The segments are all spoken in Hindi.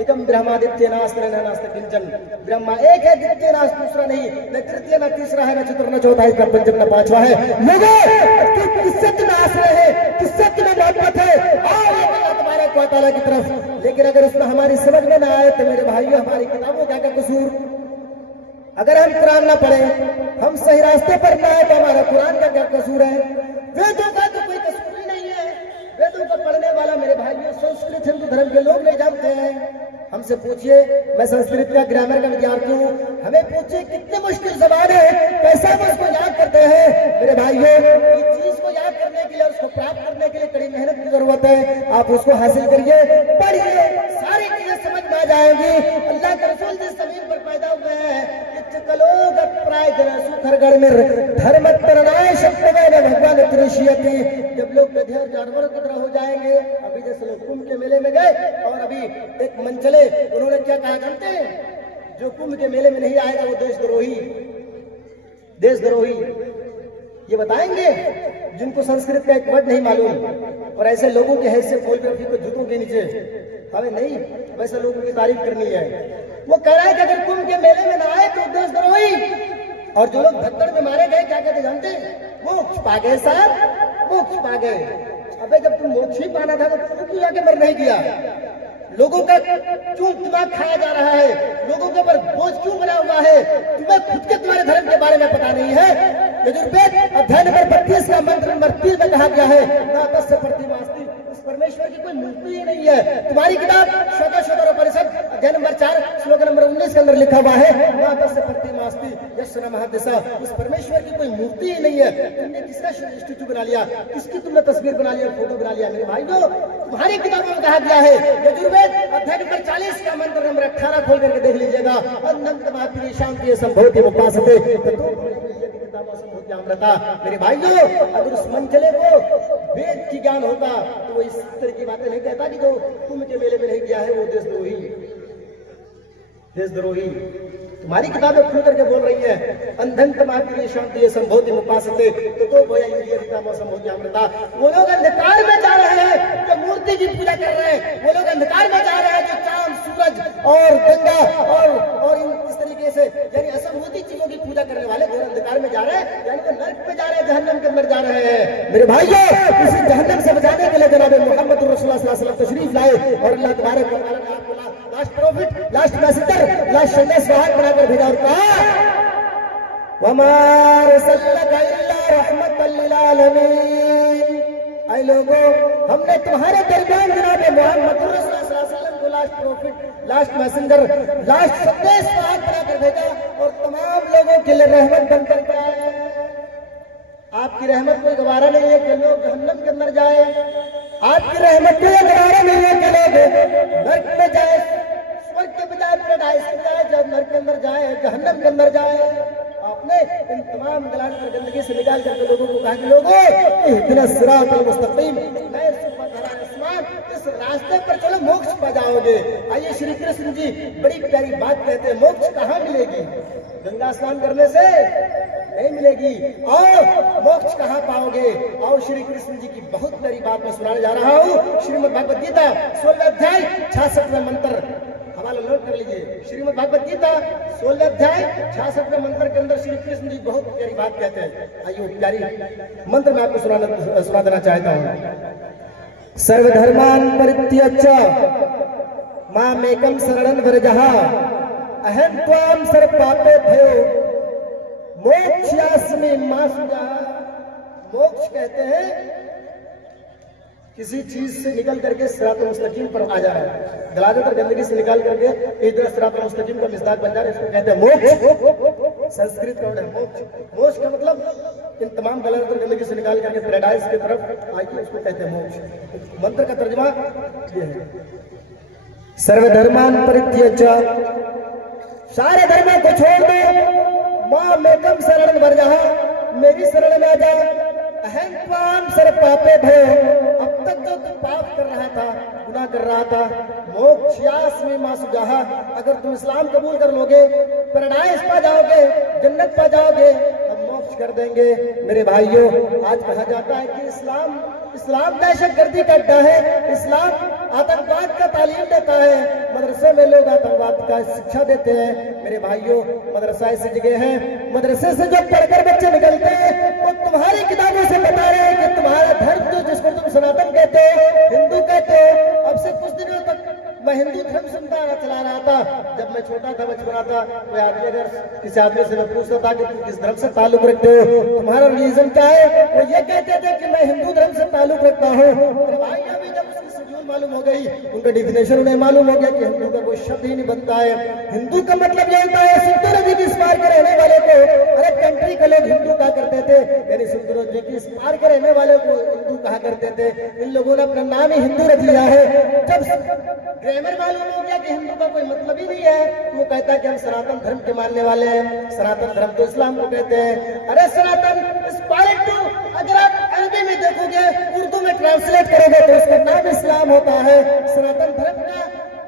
एकम ब्रह्मादित्य नास्त्र नास्त किंचन। ब्रह्मा एक है, द्वितीय नास्त दूसरा नहीं, न तृतीय न तीसरा है, न चतुर्थ न चौथा है, न पंचम न पांचवा है। लोगों किससे तुम आश्रय है, किससे तुम्हें मोहब्बत है, आओ अल्लाह तबारक व तआला की तरफ। लेकिन अगर उसमें हमारी समझ में ना आए तो मेरे भाइयों, हमारी किताबों का क्या कसूर? अगर हम कुरान ना पढ़े, हम सही रास्ते पर ना आए तो हमारा कुरान का क्या कसूर है? वेदों का तो कोई कसूर ही नहीं है। वेदों को पढ़ने वाला मेरे भाइयों संस्कृत हिंदू धर्म के लोग नहीं जानते हैं। हमसे पूछिए, मैं संस्कृत का ग्रामर का विद्यार्थी हूँ, हमें पूछिए कितने मुश्किल जबान है, कैसा हम उसको याद करते हैं? मेरे भाइयों, इस चीज को याद करने के लिए, उसको प्राप्त करने के लिए कड़ी मेहनत की जरूरत है। आप उसको हासिल करिए, पढ़िए, सारी चीजें समझ में आ जाएंगी। अल्लाह के रसूल जिस जमीन पर पैदा हुए हैं, भगवान त्रिशियति, जब लोग गधे और जानवरों की तरह हो जाएंगे। अभी जैसे लोग कुंभ के मेले में गए और अभी एक मंचले, उन्होंने क्या कहा जानते हैं? जो कुंभ के मेले में नहीं आएगा वो देशद्रोही, देशद्रोही। ये बताएंगे जिनको संस्कृत का एक वर्ड नहीं मालूम। और ऐसे लोगों की हैसियत खोल कर को जूतों के नीचे, हमें नहीं वैसे लोगों की तारीफ करनी है। वो कह रहा है कि अगर कुंभ के मेले में ना आए तो देशद्रोही। और जो लोग धक्कड़ में मारे गए क्या कहते जानते? मोक्ष पा गए साहब, मोक्ष पा गए। अबे जब तुम मोक्ष ही पाना था तो तुम क्यों आके मर नहीं दिया? लोगों का क्यों दिमाग खाया जा रहा है? लोगों के ऊपर बोझ क्यों बना हुआ है? तुम्हें खुद के तुम्हारे धर्म के बारे में पता नहीं है? यजुर्वेद अध्याय नंबर 32 का मंत्र नंबर 3 में कहा गया है, ना तस्य प्रतिमास्ति, इस परमेश्वर की कोई मूर्ति ही नहीं है। तुम्हारी किताब श्वेतोपनिषद अध्याय नंबर 4 श्लोक नंबर 19 के अंदर लिखा हुआ है, ना तस्य प्रतिमास्ति यस्य नमः दिशा, इस परमेश्वर की कोई मूर्ति ही नहीं है। तुमने किसका स्टैचू बना लिया, किसकी तुमने तस्वीर बना लिया, फोटो बना लिया? मेरे भाइयों, तुम्हारी किताबों में कहा गया है, यजुर्वेद अध्याय नंबर 40 का मंत्र नंबर 18 खोल करके देख लीजिएगा, अनंत मातृ शांति संभवति उपासते किताबों संभवति अमृता। मेरे भाइयों, अगर उस मंचले को वेद की ज्ञान होता तो वो इस तरह की बातें नहीं कहता कि जो कुंभ के मेले में नहीं गया है वो देशद्रोही, देशद्रोही। तुम्हारी किताबें खुल करके बोल रही है, अंधन मातृ शांति संभवति उपासते तो संभवति अमृता। वो लोग अंधकार में जा रहे हैं जो मूर्ति की पूजा कर रहे हैं, वो लोग अंधकार में जा रहे हैं जो चांद सूरज और गंगा और इस तरीके से यानी असंभूति चीजों की पूजा करने वाले वो अंधकार में जा रहे हैं, यानी वो नर्क में जा रहे हैं, जहन्नम के अंदर जा रहे हैं। मेरे भाइयों, इसी जहन्नम से बचाने के लिए जनाब मोहम्मद रसूलुल्लाह सल्लल्लाहु अलैहि वसल्लम तशरीफ लाए और अल्लाह तबारक व तआला ने आपको last profit, last messenger, last संदेश वाहक बनाकर भेजा और कहा, वमा रसलका इल्ला रहमतल लिल आलमीन। ऐ लोगों, हमने तुम्हारे दरमियान जनाब मोहम्मद रसूलुल्लाह सल्लल्लाहु अलैहि वसल्लम को last profit, last messenger, last संदेश वाहक बनाकर भेजा और तमाम लोगों के लिए रहमत बनकर के आए। आपकी रहमत को गवारा नहीं है कि लोग जहन्नम के अंदर जाए, आपकी रहमत को गवारा नहीं है कि लोग नर्क में जाए, स्वर्ग के बजाय पैराडाइज में जाए, जब नर्क के अंदर जाए, जहन्नम के अंदर जाए। आपने इन तमाम गलात और गंदगी से निकाल करके लोगों को कहा कि लोगों, इहदिना सिरातल मुस्तकीम, मैं इस रास्ते पर चलो, मोक्ष पा जाओगे। आइए, श्री कृष्ण जी बड़ी प्यारी बात कहते हैं, मोक्ष कहाँ मिलेगी? गंगा स्नान करने से नहीं मिलेगी। और मोक्ष कहाँ पाओगे? आओ, श्री कृष्ण जी की बहुत प्यारी बात मैं सुनाने जा रहा हूँ। श्रीमद् भगवद गीता 16 अध्याय 66वें मंत्र, हवाला नोट कर लीजिए। श्रीमद् भगवद गीता 16 अध्याय 66वें मंत्र के अंदर श्री कृष्ण जी बहुत प्यारी बात कहते हैं। आइए, प्यारी मंत्र मैं आपको सुना देना चाहता हूँ। सर्वधर्मान् परित्यज्य मामेकं शरणं व्रजः, अहं त्वां सर्वपापेभ्यो मोक्षयास्मि मा शुचः। मोक्ष कहते हैं किसी चीज से निकल करके सिरात मुस्तकीम पर आ जा रहा है, गलाजत और गंदगी से निकाल करके इधर सिरात मुस्तकीम का मिस्ताक बन जा रहा है, इसको कहते हैं मोक्ष। संस्कृत का वर्ड है मोक्ष। मोक्ष का मतलब इन तमाम गलाजत और गंदगी से निकाल करके पैराडाइज की तरफ आइए, उसको कहते हैं मोक्ष। मंत्र का तर्जुमा ये है, सर्वधर्मान् परित्यज्य, सारे धर्मों को छोड़ दो, मामेकं शरणं व्रजः, मेरी शरण में आ जा, अहं त्वां सर्वपापेभ्यो, अब तक जो तुम पाप कर रहा था, गुनाह कर रहा था, मोक्षयास्मि मा शुचः, अगर तुम इस्लाम कबूल कर लोगे, पैराडाइज पा जाओगे, जन्नत पा जाओगे, हम मोक्ष कर देंगे। मेरे भाइयों, आज कहा जाता है कि इस्लाम दहशतगर्दी का अड्डा है, इस्लाम आतंकवाद का तालीम देता है, मगर मदरसे में लोग आतंकवाद का शिक्षा देते हैं। मेरे भाइयों, मदरसा ऐसी जगह है, मदरसे से जो पढ़कर बच्चे निकलते हैं वो तुम्हारी किताबों से बता रहे हैं कि तुम्हारा धर्म जो जिसको तुम सनातन कहते हो, हिंदू कहते हो। अब से कुछ दिनों तक मैं हिंदू धर्म सुनता चला रहा था। जब मैं छोटा था, बचपना था, कोई आदमी अगर किसी आदमी से मैं पूछता था कि तुम किस धर्म से ताल्लुक रखते हो, तुम्हारा रिलीजन क्या है, वो ये कहते थे कि मैं हिंदू धर्म से ताल्लुक रखता हूँ। भाई अभी जब उसकी शेड्यूल मालूम हो गई, उनका डिफिनेशन उन्हें मालूम हो गया कि हिंदू का कोई शब्द ही नहीं बनता है। हिंदू का मतलब ये होता है सिंधु नदी के इस पार के रहने वाले को, अरब कंट्री के लोग हिंदू कहा करते थे, यानी सिंधु नदी के इस पार के रहने वाले को हिंदू कहा करते थे। इन लोगों ने अपना नाम ही हिंदू रख लिया है। जब ग्रामर मालूम हो गया कि हिंदू का कोई मतलब ही नहीं है, वो कहता है कि हम सनातन धर्म के मानने वाले हैं। सनातन धर्म तो इस्लाम को कहते हैं। अरे सनातन अगर आप अरबी में देखोगे, उर्दू में ट्रांसलेट करोगे तो उसका नाम इस्लाम होता है। सनातन धर्म का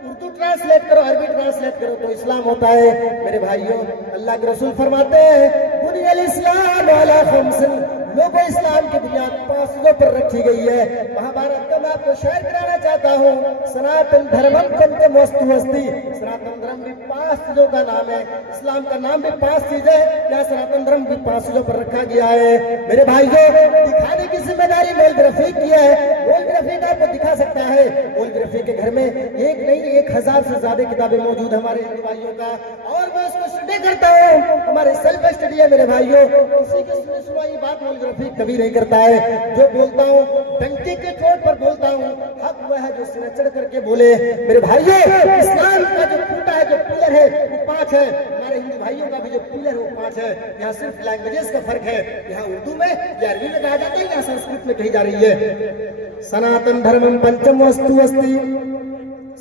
उर्दू ट्रांसलेट करो, अरबी ट्रांसलेट करो तो इस्लाम होता है। मेरे भाइयों, अल्लाह के रसूल फरमाते हैं बुनियल इस्लाम अला खम्सिन, लोगों इस्लाम की बुनियाद 5 चीजों पर रखी गई है। महाभारत का मैं आपको शेयर कराना चाहता हूँ, सनातन धर्मम कुंतम वस्तु वस्ति। सनातन धर्म भी 5 चीजों का नाम है, इस्लाम का नाम भी 5 चीजें, या सनातन धर्म भी 5 चीजों पर रखा गया है। मेरे भाइयों, दिखाने की जिम्मेदारी मौलवी रफीक की है। मौलवी रफीक आपको दिखा सकता है। मौलवी रफीक के घर में एक नहीं 1000 से ज्यादा किताबें मौजूद है हमारे हिंदू भाइयों का, और मैं उसको स्टडी करता हूँ। हमारे सेल्फ स्टडी है मेरे भाइयों। किसी की सुनाई बात मौलवी रफीक कभी नहीं करता है। जो बोलता हूँ डंके के चोट पर बोलता हूँ, हक वह है जो सिर चढ़ करके बोले। मेरे भाइयों, इस्लाम का जो खूंटा है, जो पिलर है, वो 5 है। हमारे हिंदू भाइयों का भी जो पिलर है वो 5 है। यहाँ सिर्फ लैंग्वेजेस का फर्क है, यहाँ उर्दू में या अरबी में कहा जाता है, यहाँ संस्कृत में कही जा रही है। सनातन धर्मम पंचम वस्तु अस्ति।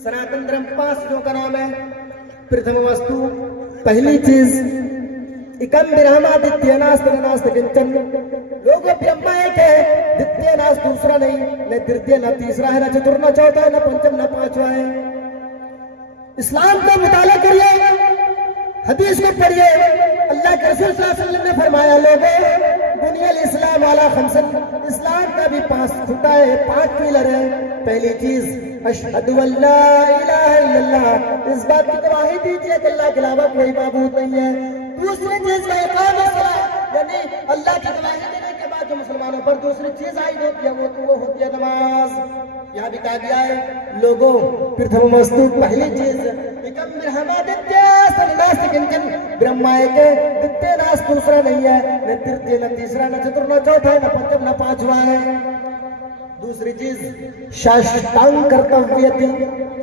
सनातन धर्म 5 चीजों का नाम है। प्रथम वस्तु, पहली चीज, इकम ब्रह्मा द्वितीय नास्त नास्त किंचन। लोगों ब्रह्मा एक है, द्वितीय नाश दूसरा नहीं, न तृतीय न तीसरा है, न चतुर्थ न चौथा है, न पंचम न पांचवा है। इस्लाम का मुताला करिए, हदीस को पढ़िए। अल्लाह के रसूल सल्लल्लाहु अलैहि वसल्लम ने फरमाया, लोगों बुनियल इस्लाम वाला खमसन, इस्लाम का भी 5 खूंटा है, 5 पिलर है। पहली चीज अशहदु अल्ला इलाहा इल्लल्लाह, इस बात की गवाही दीजिए कि अल्लाह के अलावा कोई माबूद नहीं है। दूसरी चीज का इकाम सलात, यानी अल्लाह की गवाही देने के बाद जो मुसलमानों पर दूसरी चीज आई होती है वो होती है नमाज। यहाँ भी कहा गया है, लोगों प्रथम वस्तु, पहली चीज, इकम ब्रह्मा द्वितीय नास्त किंचन। ब्रह्मा एक है, द्वितीय नाश दूसरा नहीं है, न तृतीय न तीसरा न चतुर्थ न चौथा है, न पंचम न पांचवा है। दूसरी चीज साष्टांग कर्तव्य थी।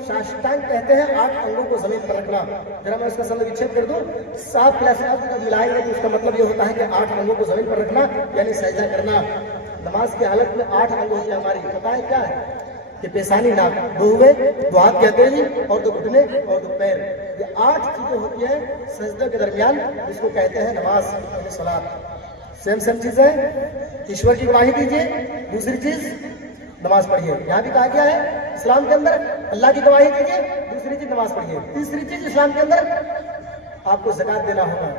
साष्टांग कहते हैं 8 अंगों को जमीन पर रखना। जरा मैं उसका शब्द विच्छेद कर दूं, 7 प्लस जब मिलाएंगे तो उसका मतलब ये होता है कि 8 अंगों को जमीन पर रखना, यानी सजदा करना। नमाज की हालत में 8 अंग होती है हमारी, पता है क्या है? कि पेशानी, नाक, 2 हुए, 2 हाथ कहते हैं, और 2 घुटने और 2 पैर। ये 8 चीजें होती है सजदे के दरमियान, जिसको कहते हैं नमाज, सलात। सेम चीज है। ईश्वर की गवाही दीजिए, दूसरी चीज नमाज पढ़िए। यहाँ भी कहा गया है इस्लाम के अंदर अल्लाह की गवाही दीजिए, दूसरी चीज नमाज पढ़िए। तीसरी चीज इस्लाम के अंदर आपको ज़कात देना होगा,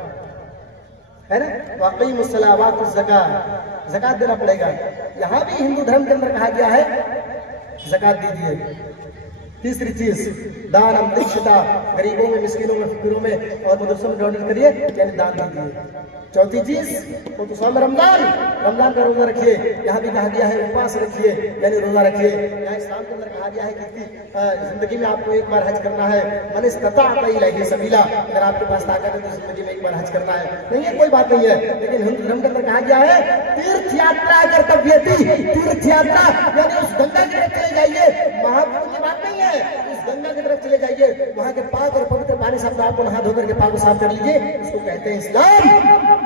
है ना, वाकई मुसलावात ज़कात, ज़कात देना पड़ेगा। यहाँ भी हिंदू धर्म के अंदर कहा गया है ज़कात दीजिए। तीसरी चीज दान दीक्षिता, गरीबों में, मिस्किनों में, फकीरों में और मदरसों में डोनेट करिए, यानी दान दीजिए। चौथी चीज वो तो साम रमजान, रमजान का रोजा रखिए। यहाँ भी कहा गया है उपवास रखिए, यानी रोजा रखिए। यहाँ इस्लाम के अंदर कहा गया है कि जिंदगी में आपको एक बार हज करना है। मन इस्तताअ इलैहि सबीला, अगर आपके पास ताकत है तो जिंदगी में एक बार हज करना है। नहीं है कोई बात नहीं है, लेकिन हिंदू धर्म के अंदर कहा गया है तीर्थ यात्रा कर्तव्य थी। तीर्थ यात्रा यानी उस गंगा की तरफ चले जाइए, महापुरुष की बात नहीं है, उस गंगा की तरफ चले जाइए, वहां के पाक और पवित्र पानी से अपने आप को नहा धोकर के पाक को साफ कर लीजिए। इसको कहते हैं इस्लाम।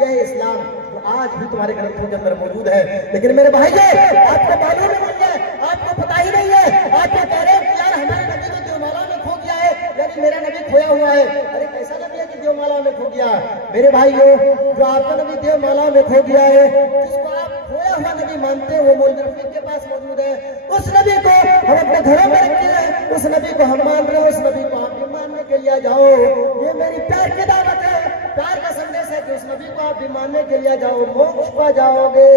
यह है इस्लाम जो आज भी तुम्हारे ग्रंथों के अंदर मौजूद है। लेकिन मेरे भाइयों, आपको मालूम ही नहीं है, आपको पता ही नहीं है। आप क्या कह रहे हैं कि यार हमारे नबी को देवमाला में खो गया है, यानी मेरा नबी खोया हुआ है। अरे कैसा नबी है कि देवमाला में खो गया? मेरे भाइयों, जो आपका नबी देवमाला में खो गया है, जिसको आप खोया हुआ नबी मानते हैं, वो मौलवी रफीक के पास मौजूद है। उस नबी को हम अपने घरों में रखते हैं, उस नबी को हम मान रहे हैं, उस नबी को आप भी मानने के लिए जाओ। ये मेरी प्यार की दावत है, प्यार का संदेश है कि उस नबी को आप भी मानने के लिए जाओ, मोक्ष पा जाओगे।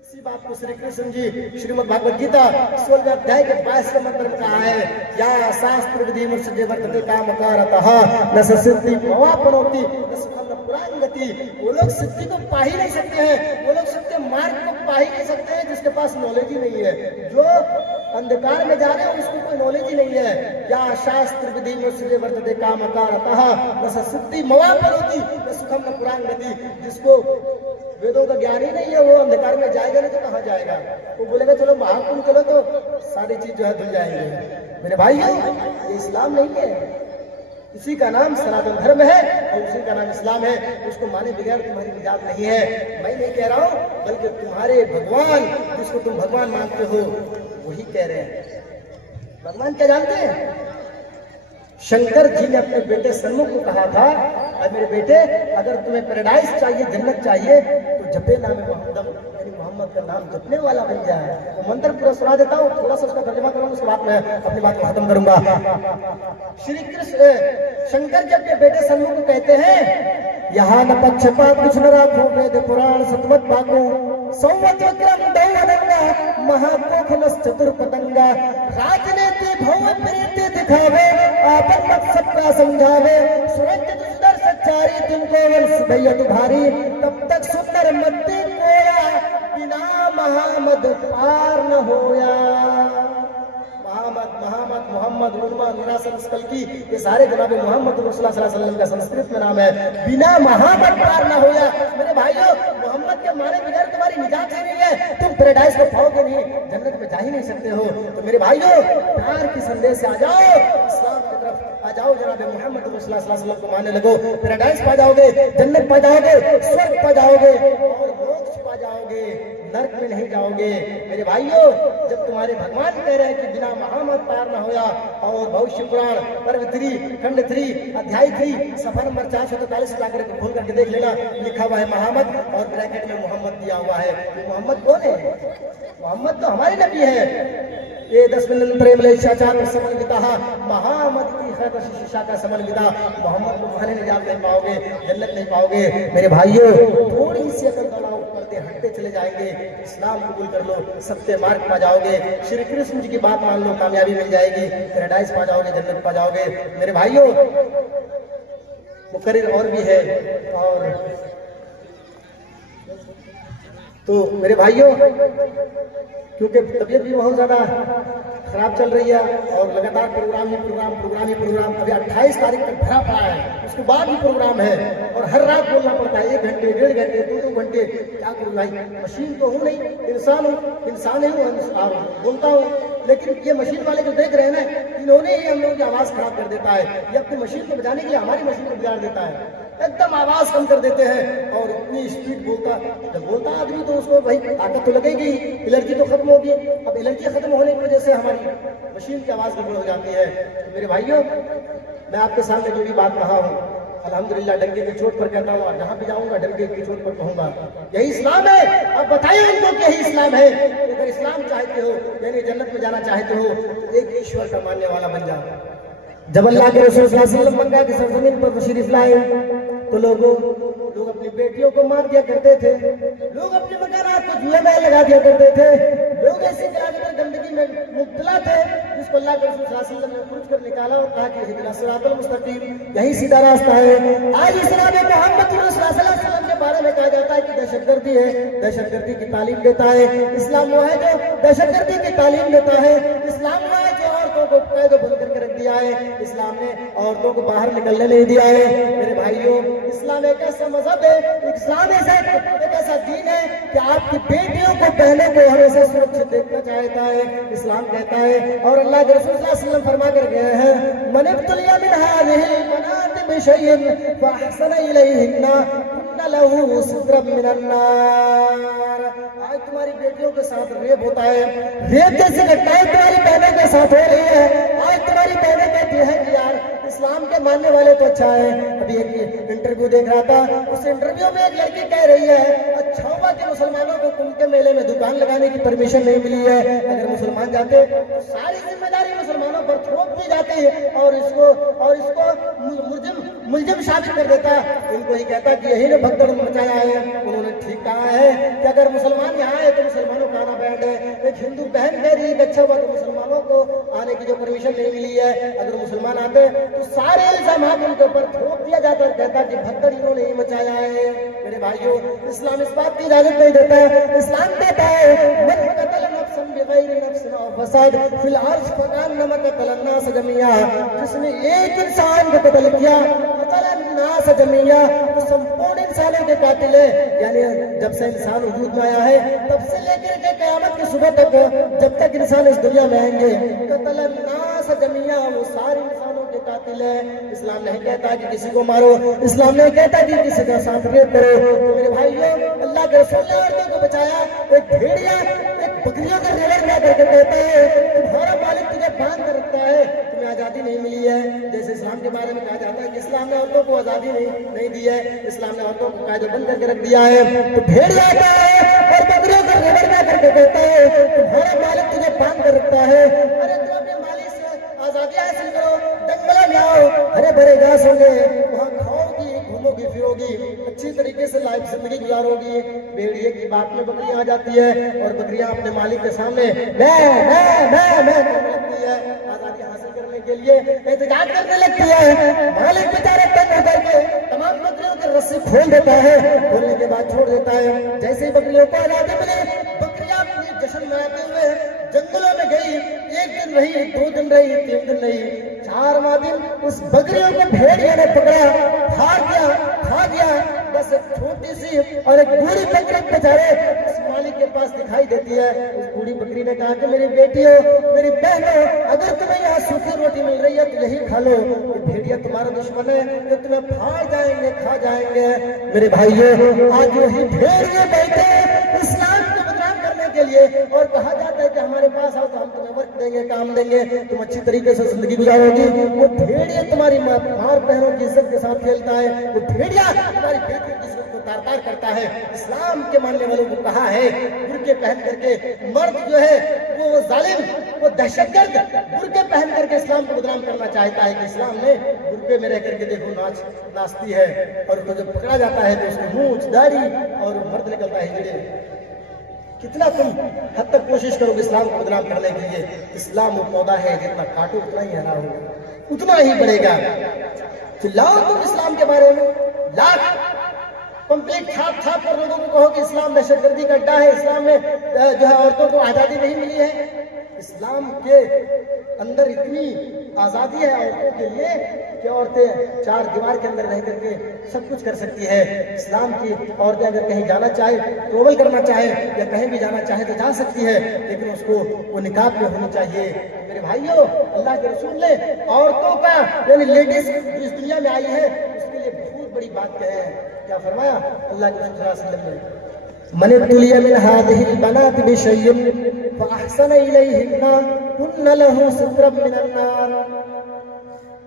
इसी इसी बात को श्री कृष्ण जी श्रीमद् भागवत गीता 16वें अध्याय के 22वें मंत्र में कहा है, या शास्त्र विधि मुर्षदे वर्तते कामकारतः न सिद्धि भवापनोति न सुखम न पुराण गति। वो लोग सिद्धि को पा ही नहीं सकते हैं, वो लोग सत्य मार्ग को पा ही नहीं सकते हैं जिसके पास नॉलेज ही नहीं है। जो अंधकार में जा रहे हैं उसको कोई नॉलेज ही नहीं है। या शास्त्र विधि मुर्षदे वर्तते कामकारतः न सिद्धि भवापनोति न सुखम न पुराण गति। जिसको वेदों का ज्ञान ही नहीं है वो अंधकार में जाएगा नहीं तो कहाँ जाएगा। वो बोलेगा चलो महाकुंभ चलो तो सारी चीज जो है धुल जाएंगे। मेरे भाइयों, ये इस्लाम नहीं है। इसी का नाम सनातन धर्म है और उसी का नाम इस्लाम है। उसको माने बगैर तुम्हारी निजात नहीं है। मैं नहीं कह रहा हूँ, बल्कि तुम्हारे भगवान जिसको तुम भगवान मानते हो वही कह रहे हैं। भगवान क्या जानते हैं? शंकर जी ने अपने बेटे सन्मुख को कहा था, मेरे बेटे अगर तुम्हें पैराडाइज चाहिए, जन्नत चाहिए, तो जपे नाम मोहम्मद, यानी मोहम्मद का नाम जपने वाला बन जाए। वो मंत्र पूरा सुना देता हूँ, थोड़ा सा उसका तर्जुमा करूंगा, उसके बाद मैं अपनी बात को खत्म करूंगा। श्री कृष्ण शंकर जी अपने बेटे सन्मुख को कहते हैं, यहाँ न पक्षपात कुछ न राखो, वेद पुराण सतवत भागो, संवत विक्रम दौड़ंगा, महाकोखनस चतुर पतंगा, राजनीति भव प्रीति दिखावे, आपन मत सबका समझावे, सुरंग तुझदर सच्चारी तुमको वर्ष भैया तुम्हारी, तब तक सुंदर मत्ती कोया, बिना महामद पार न होया। महामद मोहम्मद उन्मद निरासन कल्कि ये सारे जनाब मोहम्मद रसूलुल्लाह सल्लल्लाहु अलैहि वसल्लम का संस्कृत में नाम है। बिना महामद पार ना होया। मेरे भाइयों, मोहम्मद के माने बगैर तुम्हारी निजात ही नहीं है। तुम पैराडाइज को पाओगे नहीं, जन्नत में जा ही नहीं सकते हो। तो मेरे भाइयों, प्यार की संदेश से आ जाओ, इस्लाम की तरफ आ जाओ, जनाब मोहम्मद रसूलुल्लाह सल्लल्लाहु अलैहि वसल्लम को मानने लगो। पैराडाइज पा जाओगे, जन्नत पा जाओगे, स्वर्ग पा जाओगे और मोक्ष पा जाओगे, नरक में नहीं जाओगे। मेरे भाइयों, जब तुम्हारे भगवान कह रहे हैं कि बिना महामद पार न होया, और भविष्य पुराण पर्व 3 खंड 3 अध्याय 3 सफा नंबर 443 जाकर के खोल करके देख लेना, लिखा हुआ है महामद और ब्रैकेट में मोहम्मद दिया हुआ है। तो मोहम्मद कौन है? मोहम्मद तो हमारे नबी है। ये 10 मिलन प्रेम लेशाचार समन्विता महामद की खैर शिक्षा का समन्विता। मोहम्मद को माने निजात नहीं पाओगे, जन्नत नहीं पाओगे। मेरे भाइयों, थोड़ी सी अकल दौड़ाओ, पर्दे हटते चले जाएंगे, इस्लाम कबूल कर लो, सत्य मार्ग पा जाओगे, श्री कृष्ण जी की बात मान लो, कामयाबी मिल जाएगी, पैराडाइज पा जाओगे, जन्नत पा जाओगे। मेरे भाइयों, मुकर्रिर और भी है। और तो मेरे भाइयों, क्योंकि तबीयत भी बहुत ज्यादा खराब चल रही है और लगातार प्रोग्राम ही प्रोग्राम अभी 28 तारीख तक भरा पड़ा है, उसके बाद भी प्रोग्राम है और हर रात बोलना पड़ता है, 1 घंटे 1.5 घंटे 2 घंटे। क्या करूँ भाई, मशीन तो हूँ नहीं, इंसान ही हूँ, बोलता हूँ। लेकिन ये मशीन वाले जो देख रहे हैं ना, इन्होंने ही हम लोगों की आवाज खराब कर देता है। ये अपनी मशीन को बजाने के लिए हमारी मशीन को बिगाड़ देता है, एकदम आवाज कम कर देते हैं और इतनी स्पीड बोलता। जब बोलता आदमी तो उसको भाई ताकत तो लगेगी, एलर्जी तो खत्म होगी। अब एलर्जी खत्म होने की वजह से हमारी मशीन की आवाज गड़बड़ हो जाती है। तो मेरे भाइयों, मैं आपके सामने जो भी बात कहा हूँ, अल्हम्दुलिल्लाह डंके की चोट पर कहता हूँ, जहाँ भी जाऊंगा डंके की चोट पर कहूंगा, यही इस्लाम है। अब बताइए उनको कि यही इस्लाम है। अगर इस्लाम चाहते हो, यानी जन्नत में जाना चाहते हो, तो एक ईश्वर का मानने वाला बन जाओ। जब अल्लाह के रसूल सल्लल्लाहु अलैहि वसल्लम मक्का की सरजमीन पर तशरीफ लाए तो लोग अपनी बेटियों को मार दिया करते थे, लोग अपने मकानात को जुए में लगा दिया करते थे, लोग ऐसे ज्यादातर गंदगी में मुब्तला थे, जिसको अल्लाह के रसूल सल्लल्लाहु अलैहि वसल्लम ने खोज कर निकाला और कहा कि इहदिना सिरातल मुस्तकीम, यही सीधा रास्ता है। आज इस्लाम में मोहम्मद सल्लल्लाहु अलैहि वसल्लम के बारे में कहा जाता है कि दहशतगर्दी है, दहशतगर्दी की तालीम देता है। इस्लाम वो है जो दहशतगर्दी की तालीम देता है। इस्लाम वो है जो औरतों को कैद बंद करके रख दिया है। इस्लाम ने औरतों को बाहर निकलने नहीं दिया है। मेरे भाइयों, इस्लाम एक ऐसा मजहब है, इस्लाम एक ऐसा दीन है कि आपकी बेटियों को पहले को हमेशा सुरक्षित देखना चाहता है। इस्लाम कहता है और अल्लाह के रसूल सल्लल्लाहु अलैहि वसल्लम फरमा कर गए हैं, मन इब्तलिया मिन हाज़िहिल बनात बिशैइन फअहसन इलैहिन्ना कुन्ना लहू सित्रम मिनन नार। आज तुम्हारी बेटियों के साथ रेप होता है, रेप जैसी घटनाएं तुम्हारी बहनों के साथ हो रही है। आज तुम्हारी बहनें कहती है कि यार इस्लाम के मानने वाले तो अच्छा है। अभी एक इंटरव्यू देख रहा था, उस इंटरव्यू में एक लड़की कह रही है, अच्छा हुआ कि मुसलमानों को कुंभ के मेले में दुकान लगाने की परमिशन नहीं मिली है। अगर मुसलमान जाते तो सारी जिम्मेदारी मुसलमानों पर थोप दी जाती जाती और इसको मुलजिम साबित कर देता। इनको ही कहता कि यही ने भगदड़ मचाया है। उन्होंने ठीक कहा है कि अगर मुसलमान यहाँ आए तो मुसलमानों का आना बैंड है। एक हिंदू बहन कह रही है कि अच्छा हुआ तो मुसलमानों को आने की जो परमिशन नहीं मिली है, अगर मुसलमान आते तो सारे इल्जाम उनके ऊपर थोप दिया जाता और कहता कि भगदड़ इन्होंने ही मचाया है। मेरे भाइयों, इस्लाम इस बात की इजाजत नहीं देता है। इस्लाम कहता है मन कतल नफ्सन बिगैर नफ्सिन औ फसाद फिल अर्ज फकान्नमा कतल अन्नास जमीआ। जिसने एक इंसान को कत्ल किया कतल अन्नास जमीआ, वो संपूर्ण इंसानों के कातिल है। यानी जब से इंसान वजूद में आया है तब से लेकर के क़यामत की सुबह तक, जब तक इंसान इस दुनिया में आएंगे, कतल अन्नास जमीआ, वो सारे इंसानों के कातिल है। इस्लाम नहीं कहता कि किसी को मारो, इस्लाम नहीं कहता कि किसी का साथ रेप करो। तो मेरे भाइयों, अल्लाह के रसूल ने औरतों को बचाया। एक भेड़िया एक बकरियों का रेवड़ क्या करके कहता है तुम्हारा मालिक तुझे बांध कर रखता है, तुम्हें आजादी नहीं मिली है। जैसे इस्लाम के बारे में कहा जाता है कि इस्लाम ने औरतों को आजादी नहीं दी है, इस्लाम ने औरतों को कायदे बंद करके रख दिया है। तो भेड़िया आता है और बकरियों का रेवड़ क्या करके कहता है तुम्हारा मालिक तुझे बांध कर रखता है। अरे तुम अपने मालिक से आजादी हासिल करो, जंगलों में आओ, हरे भरे घास होंगे, वहाँ खाओगी, घूमोगी फिरोगी, अच्छी तरीके से लाइफ जिंदगी गुजारोगी। भेड़िए की बात में बकरियां आ जाती है और बकरियां अपने मालिक के सामने मैं करने लगती है। आजादी हासिल करने के लिए एहतजाज करने लगती है। मालिक बेचारे तंग होकर के तमाम बकरियों की रस्सी खोल देता है, खोलने के बाद छोड़ देता है। जैसे ही बकरियों को आजादी मिली, बकरियां अपनी जश्न मनाते हुए जंगलों में गई। एक दिन रही, 2 दिन रही, 3 दिन रही, 4वां दिन उस बकरियों को भेड़िया ने पकड़ा, खा गया। बस एक छोटी सी और एक बूढ़ी बकरी बेचारे उस मालिक के पास दिखाई देती है। उस बूढ़ी बकरी ने कहा कि मेरी बेटियों, मेरी बहनों, अगर तुम्हें यहाँ सूखी रोटी मिल रही है तो यही खा लो। ये भेड़िया तुम्हारा दुश्मन है, ये तुम्हें फाड़ जाएंगे, खा जाएंगे। मेरे भाइयों, आज वही भेड़िए बैठे इस्लाम को बदनाम करने के लिए और कहा जाता है कि हमारे पास आओ तो हम तुम्हें वर्क देंगे, काम देंगे, तुम अच्छी तरीके से जिंदगी गुजारोगी। वो भेड़िया तुम्हारी माँ बहनों की इज्जत के साथ खेलता है, वो भेड़िया तुम्हारी बेटियों की इज्जत को तार-तार करता है। इस्लाम के मानने वालों को कहा है बुर्के पहन करके मर्द जो है वो जालिम, वो दहशतगर्द बुर्के पहन करके इस्लाम को बदनाम करना चाहता है कि इस्लाम ने बुर्के में रह करके देखो नाचती है और उसको जब पकड़ा जाता है तो उसकी मूंछ, दाढ़ी और मर्द निकलता है हिजड़े। कितना तुम हद तक कोशिश करोगे इस्लाम को बदनाम करने के लिए। इस्लाम वो पौधा है, जितना काटो उतना ही हरा होगा, उतना ही बढ़ेगा। चिल्लाओ तुम इस्लाम के बारे में, लाख कंप्लीट छाप कर लोगों को कहो कि इस्लाम दहशतगर्दी का अड्डा है, इस्लाम में जो है औरतों को आजादी नहीं मिली है। इस्लाम के अंदर इतनी आजादी है औरतों के लिए कि औरतें 4 दीवार के अंदर रह करके सब कुछ कर सकती है। इस्लाम की औरतें अगर कहीं जाना चाहे, ट्रैवल करना चाहे या कहीं भी जाना चाहे तो जा सकती है, लेकिन उसको वो निकाब में होनी चाहिए। मेरे भाइयों, अल्लाह के रसूल ने औरतों का यानी लेडीज इस दुनिया में आई है उसके लिए बहुत बड़ी बात कहे है। क्या फरमाया अल्लाह के रसूल सल्लल्लाहु अलैहि वसल्लम ने, मन तुलिया मिन हादिहिल बनात बिशैइन फअहसन इलैहिन्ना कुन्न लहु सित्रम मिनन नार।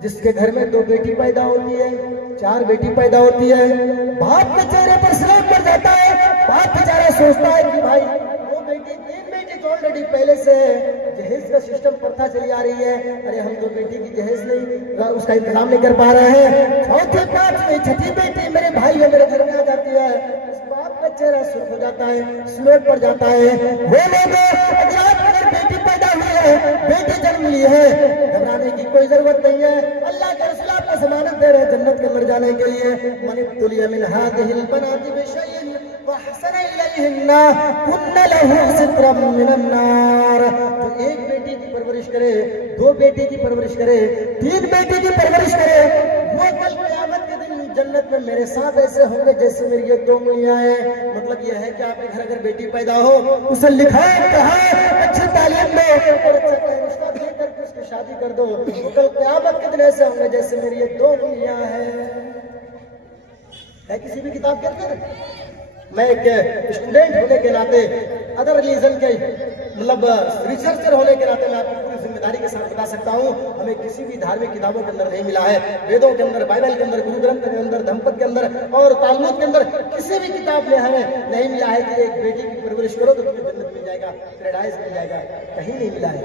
जिसके घर में 2 बेटी पैदा होती है, 4 बेटी पैदा होती है, बाप के चेहरे पर सलाम पड़ जाता है। बाप बेचारा सोचता है कि भाई 2 बेटी 3 बेटी तो ऑलरेडी पहले से जहेज का सिस्टम प्रथा चली आ रही है, अरे हम 2 बेटी की जहेज नहीं, उसका इंतजाम नहीं कर पा रहे हैं। 4थी 5वीं 6थी बेटी मेरे भाई मेरे घर में आ जाती है, बाप का चेहरा सुर्ख हो जाता है, स्लोट पड़ जाता है। वो लोग अगर आपके घर बेटी पैदा हुई है, बेटी जन्म ली है, घबराने की कोई जरूरत नहीं है। अल्लाह के रसूल आपको जमानत दे रहे हैं जन्नत के अंदर जाने के लिए। मन तुलिया मिन हादिहिल बनाति बिशैइन वअहसन इलैहिन्ना कुन्न लहु सित्रम मिनन नार। जो 1 बेटी की परवरिश करे, 2 बेटी की परवरिश करे, 3 बेटी की परवरिश करे, वो कल क़यामत के दिन जन्नत में मेरे साथ ऐसे होंगे जैसे मेरी ये 2 उंगलियां हैं। मतलब यह है कि आपके घर अगर बेटी पैदा हो, उसे लिखाए, पढ़ाए, अच्छी तालीम दो और अच्छा रिश्ता दे करके उसकी शादी कर दो, तो कल क़यामत के दिन ऐसे होंगे जैसे मेरी ये 2 उंगलियां हैं। किसी भी किताब के अंदर मैं एक स्टूडेंट होने के नाते, अदर रिलीजन के मतलब रिसर्चर होने के नाते मैं आपको पूरी जिम्मेदारी के साथ बता सकता हूँ, हमें किसी भी धार्मिक किताबों के अंदर नहीं मिला है। वेदों के अंदर, बाइबल के अंदर, गुरु ग्रंथ के अंदर, धम्पत के अंदर और तालमुद के अंदर किसी भी किताब में हमें नहीं मिला है कि एक बेटी की परवरिश करो तो तुम्हें जन्नत मिल जाएगा, पैराडाइज मिल जाएगा, कहीं नहीं मिला है।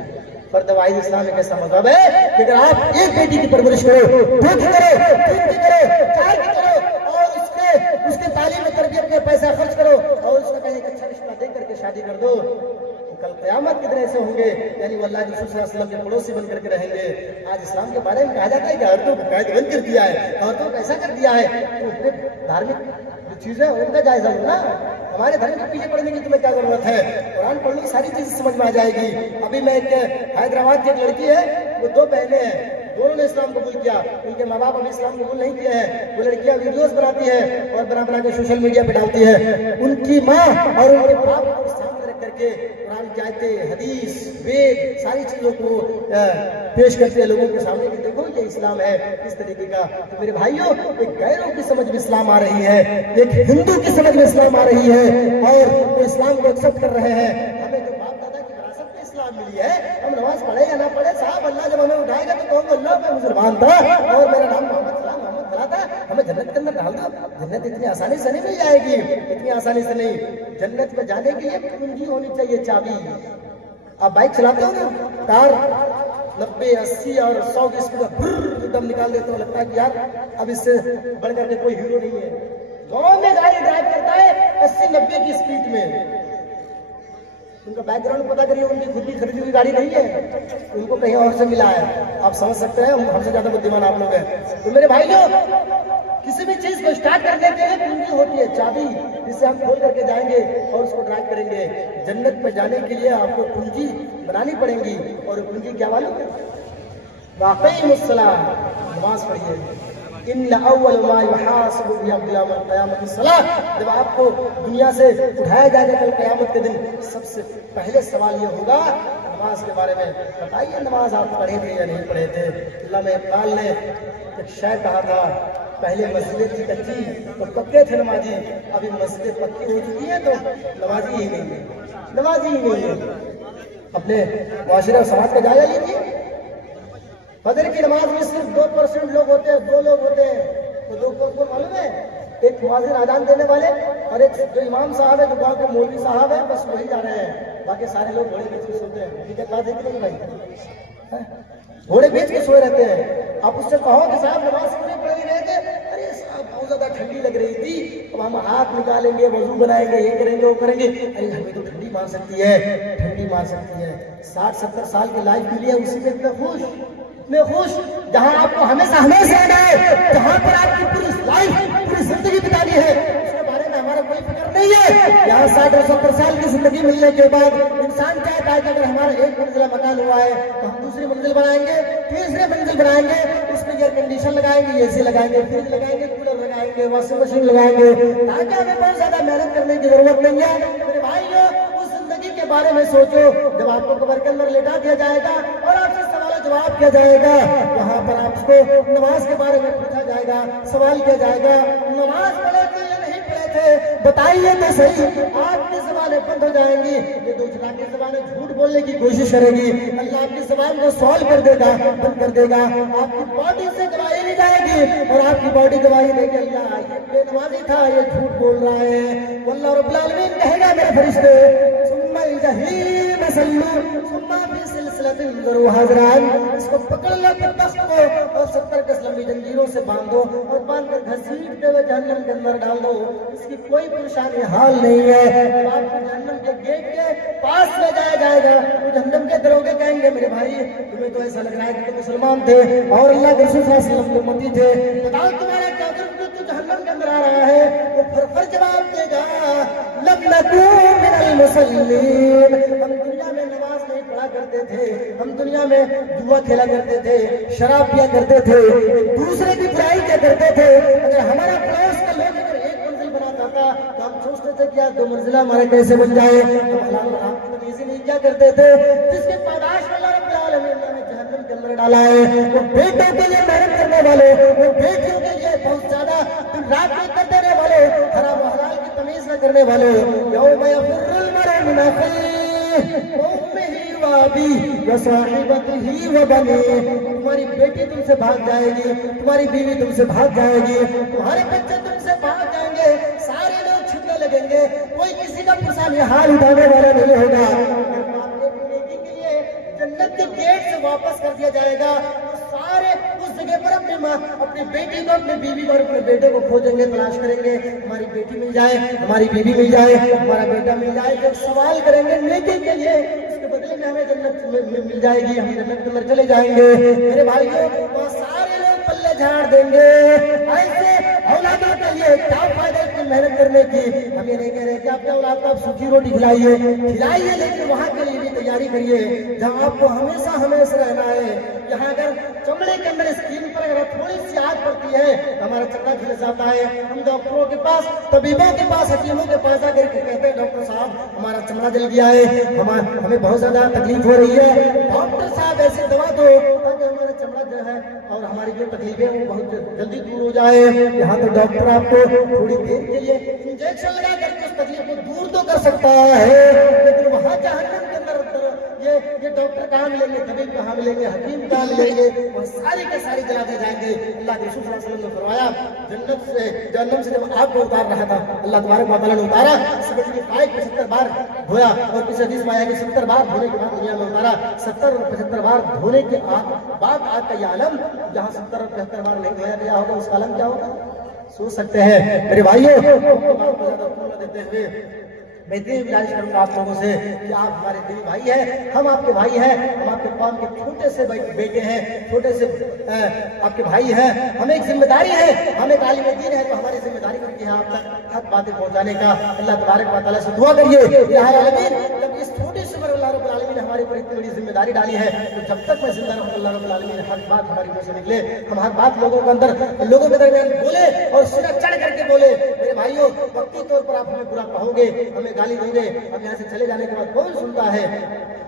फर्द वाहिद इस्लाम एक ऐसा मजहब है कि अगर आप एक बेटी की परवरिश करो, 2 की करो, 3 की करो, 4 की करो और उसके तालीम में तरबियत में पैसा खर्च करो और उसका कहीं अच्छा रिश्ता दे करके शादी कर दो, तो कल क़यामत के दिन ऐसे होंगे यानी वो अल्लाह के रसूल सल्लल्लाहु अलैहि वसल्लम के पड़ोसी बन करके रहेंगे। आज इस्लाम के बारे में कहा जाता है कि औरतों को कैद बंद कर दिया है, औरतों को ऐसा कर दिया है, तो धार्मिक चीजें उनका जायजा लो ना। हमारे धर्म के पीछे पड़ने की तुम्हें क्या जरूरत है? कुरान पढ़ने की सारी चीजें समझ में आ जाएगी। अभी मैं एक हैदराबाद की एक लड़की है, वो 2 बहनें हैं, दोनों ने इस्लाम कबूल किया, उनके माँ बाप अभी इस्लाम कबूल नहीं किए हैं। वो लड़कियां वीडियोस बनाती है और बना के सोशल मीडिया पे डालती है। उनकी माँ और उनके बाप को सामने रख करके कुरान की आयतें, हदीस, वेद सारी चीजों को पेश करते हैं लोगों के सामने कि देखो ये इस्लाम है इस तरीके का। तो मेरे भाइयों, एक गैरों की समझ में इस्लाम आ रही है, एक हिंदू की समझ में इस्लाम आ रही है और वो इस्लाम को एक्सेप्ट कर रहे हैं। हमें जो बाप दादा की विरासत में इस्लाम मिली है, हम नमाज पढ़े या ना पढ़े, साहब अल्लाह जब हमें उठाएगा तो कहूँगा अल्लाह मैं मुसलमान था और मेरा नाम मोहम्मद फला था, हमें जन्नत के अंदर डाल दो। जन्नत इतनी आसानी से नहीं मिल जाएगी, इतनी आसानी से नहीं। जन्नत में जाने के लिए कुंजी होनी चाहिए, चाबी। आप बाइक चलाते हो ना, कार 90, 80 और 100 की स्पीड में एकदम निकाल देते हो, लगता है कि यार अब इससे बढ़ करके कोई हीरो नहीं है। गाँव में गाड़ी ड्राइव करता है 80-90 की स्पीड में, उनका बैकग्राउंड पता करिए, उनकी खुद की खरीदी हुई गाड़ी नहीं है, उनको कहीं और से मिला है। आप समझ सकते हैं, हमसे ज्यादा बुद्धिमान आप लोग हैं। तो मेरे भाइयों, किसी भी चीज को स्टार्ट करने के लिए कुंजी होती है, चाबी, जिससे हम खोल करके जाएंगे और उसको ड्राइव करेंगे। जन्नत में जाने के लिए आपको कुंजी बनानी पड़ेगी और कुंजी क्या वाली? वाकई मुस्सला, नमाज पढ़िए। इन अव्वल मा युहासिबु बिही अब्दुल क़यामत सलाह। जब आपको दुनिया से उठाया जाएगा कल क़यामत के दिन, सबसे पहले सवाल ये होगा नमाज के बारे में। बताइए नमाज आप पढ़े थे या नहीं पढ़े थे? अल्लामा इक़बाल ने एक शायर कहा था, पहले मस्जिदें थी कच्ची तो पक्के थे नमाजी, अभी मस्जिदें पक्की हो चुकी है तो नमाजी ही नहीं है, नमाजी ही नहीं है। अपने मुआशरे और समाज का जायजा लीजिए। फजर की नमाज में सिर्फ 2% लोग होते हैं, 2 लोग होते हैं। तो 2 कौन मालूम है? एक मुआज़िन आजान देने वाले और एक जो इमाम साहब है, जो गाँव के मौलवी साहब है, बस वही जा रहे हैं। बाकी सारे लोग घोड़े बेच के सोते हैं। ठीक है, बात है कि नहीं भाई? घोड़े बेच के सोए रहते हैं। आप उससे कहो कि साहब नमाज क्यों नहीं पढ़ रहे थे? अरे साहब बहुत ज्यादा ठंडी लग रही थी, अब हम हाथ निकालेंगे, वजू बनाएंगे, ये करेंगे वो करेंगे। अरे हमें तो ठंडी मार सकती है, ठंडी मार सकती है। 60-70 साल की लाइफ मिली है, उसी में इतना खुश, जहां आपको हमेशा रहना है, जहां पर आपकी पूरी लाइफ, पूरी जिंदगी बितानी है, उसके बारे में हमारा कोई फिक्र नहीं है। यहाँ 60 और 70 साल की जिंदगी मिलने के बाद इंसान चाहता है कि अगर हमारा 1 मंजिला मकान हुआ है तो हम दूसरी मंजिल बनाएंगे, तीसरी मंजिल बनाएंगे, उसमें एयर कंडीशन लगाएंगे, एसी लगाएंगे, फ्रिज लगाएंगे, कूलर लगाएंगे, वॉशिंग मशीन लगाएंगे, ताकि हमें बहुत ज्यादा मेहनत करने की जरूरत नहीं है। मेरे भाइयों, उस जिंदगी के बारे में सोचो जब आपको कब्र के अंदर लेटा दिया जाएगा और आपसे जवाब किया जाएगा। वहां पर आपको नमाज के बारे में पूछा जाएगा, सवाल किया जाएगा, नमाज पढ़े थे या नहीं पढ़े थे, बताइए तो सही। आपकी ज़बानें बंद हो जाएंगी, ये दूसरा की ज़बानें झूठ बोलने की कोशिश करेगी। अल्लाह आपकी ज़बान को सॉल्व कर देगा, बंद कर देगा। आपकी बॉडी से गवाही नहीं जाएगी और आपकी बॉडी गवाही देगी, अल्लाह ये बेनमाजी था, ये झूठ बोल रहा है। अल्लाह रब्बुल आलमीन कहेगा, मेरे फरिश्ते इसको पकड़ लो तख्त को और 70 गज लंबी जंजीरों से बांधो और बांधकर घसीटते हुए जहन्नम के अंदर डाल दो। इसकी कोई परेशानी हाल नहीं है। जब आपको जहन्नम के गेट के पास ले जाया जाएगा तो जहन्नम के दरोगे कहेंगे, मेरे भाई तुम्हें तो ऐसा लग रहा है कि तुम मुसलमान थे और अल्लाह के रसूल सल्लल्लाहु अलैहि वसल्लम के उम्मती थे, बताओ तुम्हारा क्या जुर्म जो तू जहन्नम के अंदर आ रहा है? वो फर जवाब देगा, लब नकू मिनल मुसल्लीन, हम दुनिया में नमाज नहीं पढ़ा करते थे, हम दुनिया में जुआ खेला करते थे, शराब पिया करते थे, दूसरे की बुराई क्या करते थे। अगर हमारा पड़ोस का लोग अगर 1 मंजिल बनाता था तो हम सोचते थे क्या 2 मंजिला हमारे कैसे बन जाए। हम हलाल हराम की तमीज़ नहीं क्या करते थे। जिसके पैदाश में अल्लाह रब्बुल आलमीन ने जहन्नम के अंदर डाला है, वो बेटों के लिए मेहनत करने वाले, वो बेटियों के लिए बहुत ज्यादा दिन रात में कर देने वाले, हराम हलाल की तमीज़ न करने वाले। यौम यफ़िर्रुल मर'उ मिन अख़ीहि व उम्मिही व अबीही व साहिबतिही व बनीही, तुम्हारी बेटी तुमसे भाग जाएगी, तुम्हारी बीवी तुमसे भाग जाएगी, तुम्हारे बच्चे तुमसे भाग जाएंगे, सारे लोग छुपने लगेंगे, कोई किसी का परेशानी हाल उठाने वाला नहीं होगा। जन्नत जन्नत के गेट से वापस कर दिया जाएगा, तो सारे उस जगह पर अपनी माँ, अपनी बेटी को, अपनी बीवी को और अपने बेटे को खोजेंगे, तलाश करेंगे, हमारी बेटी मिल जाए, हमारी बीवी मिल जाए, हमारा बेटा मिल जाए। जब सवाल करेंगे नेकी के लिए, उसके बदले में हमें जन्नत मिल जाएगी, हम जन्नत के अंदर चले जाएंगे। मेरे भाइयों, वहाँ सारे लोग पल्ले झाड़ देंगे। ऐसे औलादों के लिए क्या फायदा इतनी मेहनत करने की। हम ये नहीं कह रहे कि आपके औलाद को आप सूखी रोटी खिलाइए, लेकिन वहाँ के लिए भी तैयारी करिए जहाँ आपको हमेशा हमेशा रहना है। यहाँ अगर चमड़े के अंदर स्किन पर अगर थोड़ी सी आग पड़ती है तो हमारा चमड़ा खिल जाता है। हम डॉक्टरों के पास, तबीबों के पास, हकीमों के पास आकर के कहते हैं डॉक्टर साहब हमारा चमड़ा जल गया है, हमें बहुत ज्यादा तकलीफ हो रही है, डॉक्टर साहब ऐसी दवा दो ताकि हमारा चमड़ा जो है और हमारी जो तकलीफें वो बहुत जल्दी दूर हो जाए। यहाँ तो डॉक्टर आपको थोड़ी देर के लिए इंजेक्शन लगा करके उस तकलीफ को दूर तो कर सकता है, लेकिन वहाँ जहन्नम के अंदर ये डॉक्टर कहाँ मिलेंगे, तबीब कहाँ मिलेंगे, हकीम कहाँ मिलेंगे, वो सारे के सारे जला दिए जाएंगे। अल्लाह के रसूल सल्लल्लाहु अलैहि वसल्लम ने फरमाया, जन्नत से जब आग को उतार रहा था, अल्लाह तबारक व तआला ने उतारा, इसके 75 बार धोया, और किसी हदीस में आया कि 70 बार धोने के बाद दुनिया में उतारा। 70 और 75 बार धोने के बाद आग का यह आलम, जहाँ 70 और 75 बार नहीं धोया गया होगा उसका आलम क्या होगा, सोच सकते हैं। मेरे भाइयों, देते हुए मैं इतनी गुजारिश करूंगा आप लोगों से कि आप हमारे दिली भाई हैं, हम आपके भाई हैं, हम आपके कौम के छोटे से बेटे हैं, छोटे से आपके भाई हैं। हमें एक जिम्मेदारी है, हम एक आलिम दीन है, तो हमारी जिम्मेदारी बनती है आप तक हक बातें पहुंचाने का। अल्लाह तबारक व तआला से दुआ करिए, या आलमीन, जब इस छोटी सी उम्र अल्लाह रब्बुल आलमीन ने हमारे ऊपर इतनी बड़ी जिम्मेदारी डाली है, तो जब तक मैं जिंदा रहूं अल्लाह रब्बुल आलमीन हक बात हमारी मुंह से निकले, हम हक बात लोगों के अंदर, लोगों के दरमियान बोले और सिरा चढ़ करके बोले। मेरे भाइयों, वक्ती तौर पर आप हमें बुरा कहोगे, हमें गाली दोगे, हम यहाँ से चले जाने के बाद कौन सुनता है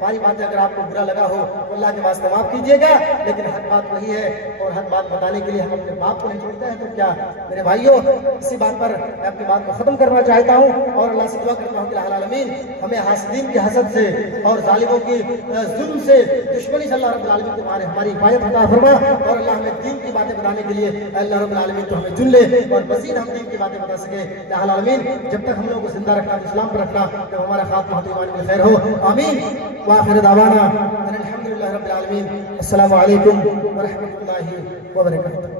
हमारी बातें। अगर आपको बुरा लगा हो तो अल्लाह के वास्ते माफ कीजिएगा, लेकिन हक बात वही है, और हक बात बताने के लिए हम अपने बाप को नहीं छोड़ते हैं तो क्या। मेरे भाइयों, इसी बात पर मैं अपनी बात को खत्म करना चाहता हूँ और अल्लाह से दुआ करता हूँ कि अल्लाह आलमीन हमें हासिदीन की हसद से और जालिमों की जुल्म से, दुश्मनी से अल्लाह रब्बुल आलमीन तुम्हारे हमारी हिफाजत अता फरमा, और अल्लाह हमें दीन की बातें बताने के लिए अल्लाह रब्बुल आलमीन तो हमें चुन ले और मज़ीद हम दीन की बातें बता सके। अल्लाह आलमीन जब तक हम लोगों को जिंदा रखना, इस्लाम पर रखना, जब हमारा खात्मा ईमान में खैर हो, आमीन। व आखिर दावाना अल्हम्दुलिल्लाहि रब्बिल आलमीन। अस्सलामु अलैकुम व रहमतुल्लाहि व बरकातहू।